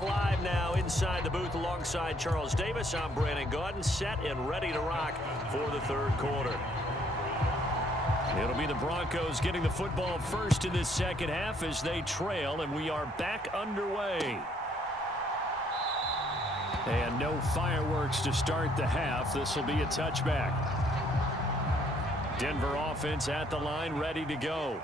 back live now inside the booth alongside Charles Davis. I'm Brandon Gaudin, set and ready to rock for the third quarter. It'll be the Broncos getting the football first in this second half as they trail, and we are back underway. And no fireworks to start the half. This will be a touchback. Denver offense at the line, ready to go.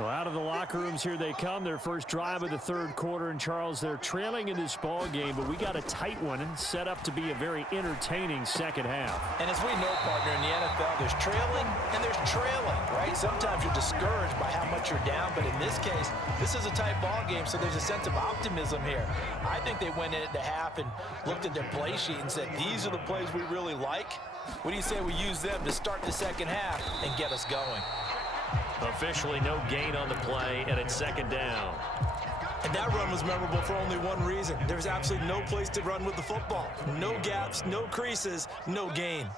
Well, out of the locker rooms here they come. Their first drive of the third quarter. And, Charles, they're trailing in this ball game, but we got a tight one and set up to be a very entertaining second half. And as we know, partner, in the NFL, there's trailing and there's trailing, right? Sometimes you're discouraged by how much you're down, but in this case, this is a tight ball game, so there's a sense of optimism here. I think they went in at the half and looked at their play sheet and said, these are the plays we really like. What do you say we use them to start the second half and get us going? Officially no gain on the play, and it's second down. And that run was memorable for only one reason. There's absolutely no place to run with the football. No gaps, no creases, no gain.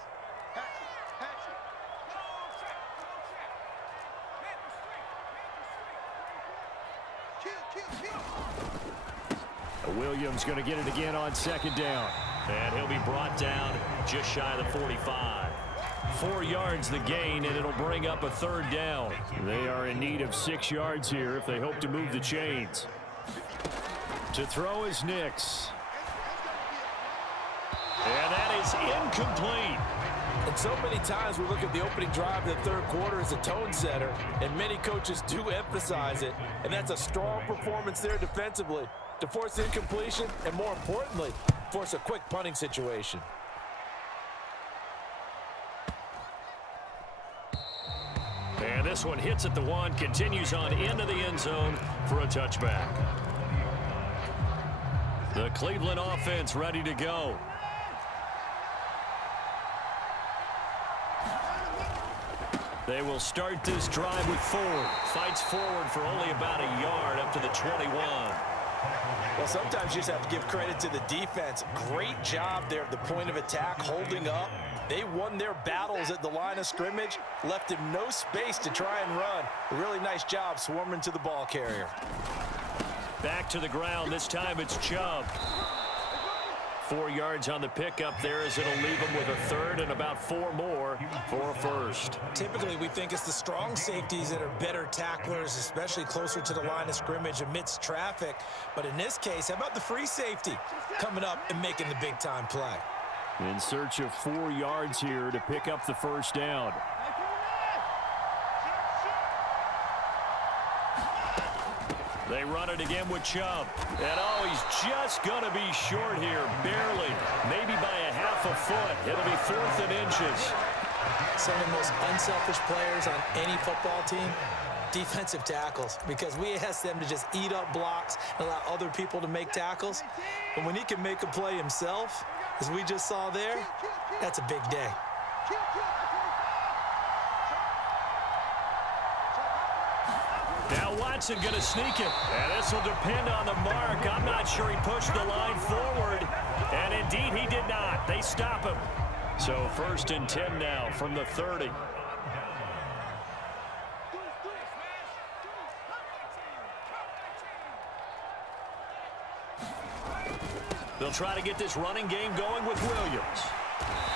Williams going to get it again on second down. And he'll be brought down just shy of the 45. 4 yards the gain, and it'll bring up a third down. They are in need of 6 yards here if they hope to move the chains. To throw is Nix. And that is incomplete. And so many times we look at the opening drive of the third quarter as a tone setter, and many coaches do emphasize it. And that's a strong performance there defensively to force incompletion and, more importantly, force a quick punting situation. And this one hits at the 1, continues on into the end zone for a touchback. The Cleveland offense ready to go. They will start this drive with Ford. Fights forward for only about a yard up to the 21. Well, sometimes you just have to give credit to the defense. Great job there at the point of attack, holding up. They won their battles at the line of scrimmage, left him no space to try and run. A really nice job swarming to the ball carrier. Back to the ground. This time it's Chubb. 4 yards on the pickup there as it'll leave him with a third and about 4 more for a first. Typically, we think it's the strong safeties that are better tacklers, especially closer to the line of scrimmage amidst traffic. But in this case, how about the free safety coming up and making the big-time play? In search of 4 yards here to pick up the first down. They run it again with Chubb. And, oh, he's just going to be short here, barely. Maybe by a half a foot. It'll be 4th and inches. Some of the most unselfish players on any football team, defensive tackles, because we ask them to just eat up blocks and allow other people to make tackles. But when he can make a play himself, as we just saw there, that's a big day. Now Watson going to sneak it. And this will depend on the mark. I'm not sure he pushed the line forward. And indeed he did not. They stop him. So 1st and 10 now from the 30. They'll try to get this running game going with Williams.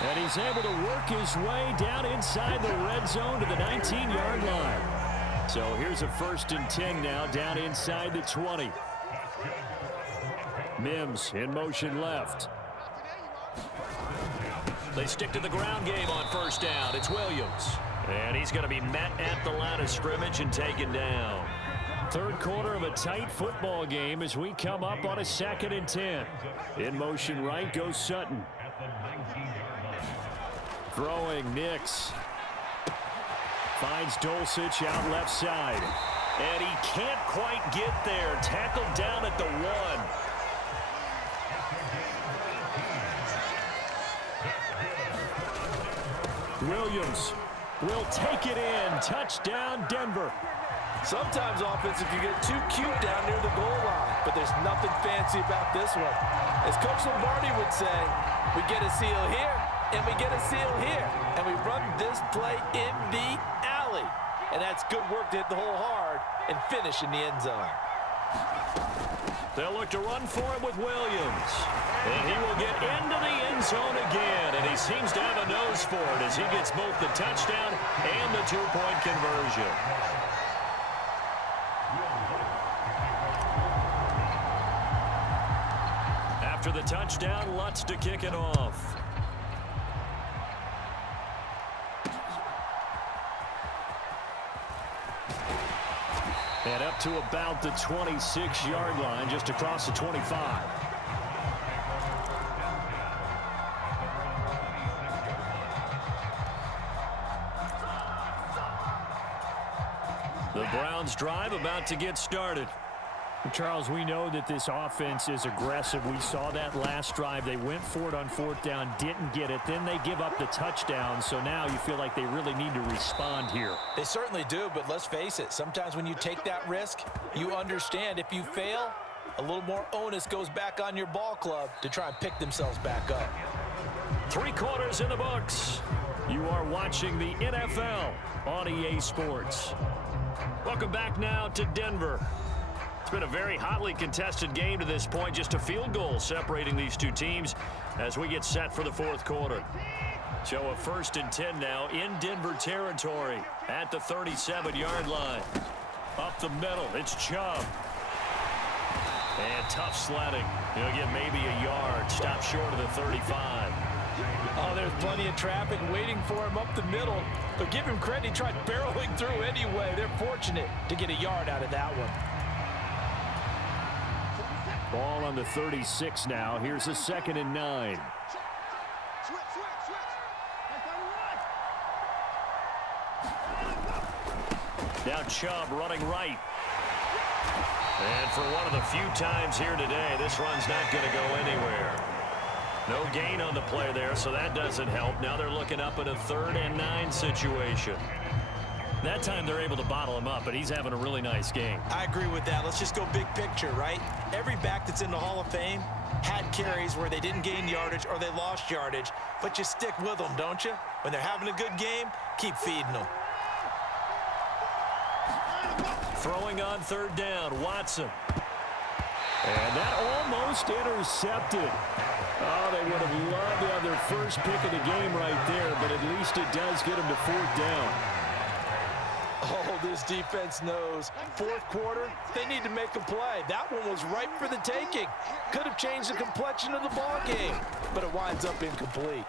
And he's able to work his way down inside the red zone to the 19-yard line. So here's a 1st and 10 now down inside the 20. Mims in motion left. They stick to the ground game on first down. It's Williams. And he's going to be met at the line of scrimmage and taken down. Third quarter of a tight football game as we come up on a 2nd and 10. In motion right goes Sutton. Throwing Nix. Finds Dulcich out left side. And he can't quite get there. Tackled down at the 1. Williams will take it in. Touchdown, Denver. Sometimes offense can get too cute down near the goal line, but there's nothing fancy about this one. As Coach Lombardi would say, we get a seal here, and we get a seal here, and we run this play in the alley. And that's good work to hit the hole hard and finish in the end zone. They'll look to run for it with Williams. And he will get into the end zone again. And he seems to have a nose for it as he gets both the touchdown and the two-point conversion. After the touchdown, Lutz to kick it off. And up to about the 26-yard line, just across the 25. The Browns drive about to get started. Charles, we know that this offense is aggressive. We saw that last drive. They went for it on fourth down, didn't get it. Then they give up the touchdown. So now you feel like they really need to respond here. They certainly do, but let's face it. Sometimes when you take that risk, you understand if you fail, a little more onus goes back on your ball club to try and pick themselves back up. 3 quarters in the books. You are watching the NFL on EA Sports. Welcome back now to Denver. It's been a very hotly contested game to this point. Just a field goal separating these two teams as we get set for the fourth quarter. So a 1st and 10 now in Denver territory at the 37-yard line. Up the middle, it's Chubb. And tough sledding. He'll get maybe a yard. Stop short of the 35. Oh, there's plenty of traffic waiting for him up the middle. But give him credit, he tried barreling through anyway. They're fortunate to get a yard out of that one. Ball on the 36 now. Here's a 2nd and 9. Now Chubb running right. And for one of the few times here today, this run's not going to go anywhere. No gain on the play there, so that doesn't help. Now they're looking up at a 3rd and 9 situation. That time they're able to bottle him up, but he's having a really nice game. I agree with that. Let's just go big picture, right? Every back that's in the Hall of Fame had carries where they didn't gain yardage or they lost yardage, but you stick with them, don't you? When they're having a good game, keep feeding them. Throwing on 3rd down, Watson. And that almost intercepted. Oh, they would have loved to have their first pick of the game right there, but at least it does get them to 4th down. Oh, this defense knows. Fourth quarter, they need to make a play. That one was ripe for the taking. Could have changed the complexion of the ball game, but it winds up incomplete.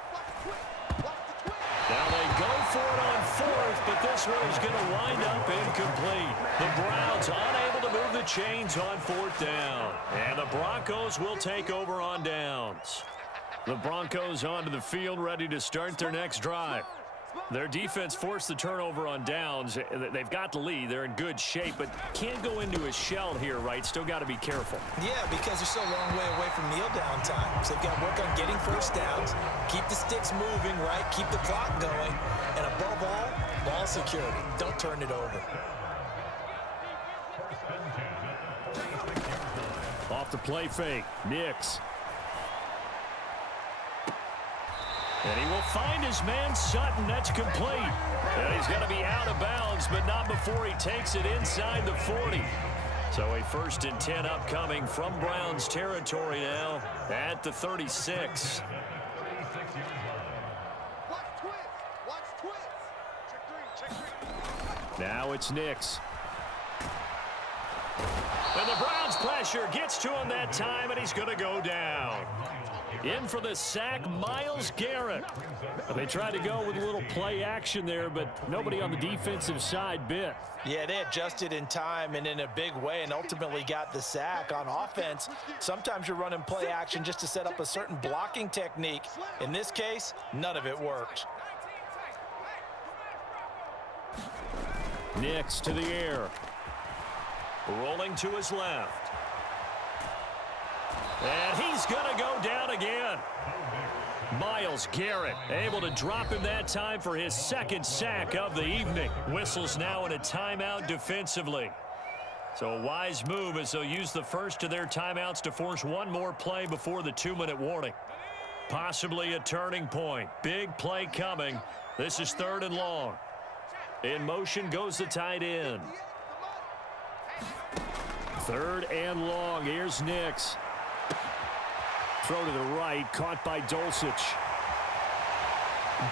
Now they go for it on 4th, but this one is going to wind up incomplete. The Browns unable to move the chains on 4th down. And the Broncos will take over on downs. The Broncos onto the field ready to start their next drive. Their defense forced the turnover on downs. They've got the lead. They're in good shape, but can't go into a shell here, right? Still got to be careful. Yeah, because they're still a long way away from kneel down time. So they've got to work on getting first downs, keep the sticks moving, right? Keep the clock going. And above all, ball security. Don't turn it over. Off the play fake, Nix. And he will find his man Sutton. That's complete. And he's going to be out of bounds, but not before he takes it inside the 40. So a 1st and 10 upcoming from Browns territory now at the 36. Now it's Nix. And the Browns pressure gets to him that time, and he's going to go down. In for the sack, Myles Garrett. They tried to go with a little play action there, but nobody on the defensive side bit. Yeah, they adjusted in time and in a big way and ultimately got the sack. On offense, sometimes you're running play action just to set up a certain blocking technique. In this case, none of it worked. Nix to the air. Rolling to his left. And he's going to go down again. Myles Garrett able to drop him that time for his 2nd sack of the evening. Whistles now in a timeout defensively. So a wise move as they'll use the first of their timeouts to force one more play before the 2-minute warning. Possibly a turning point. Big play coming. This is 3rd and long. In motion goes the tight end. Third and long. Here's Nix. Throw to the right, caught by Dulcich.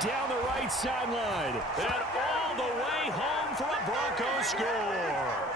Down the right sideline. And all the way home for a Broncos score.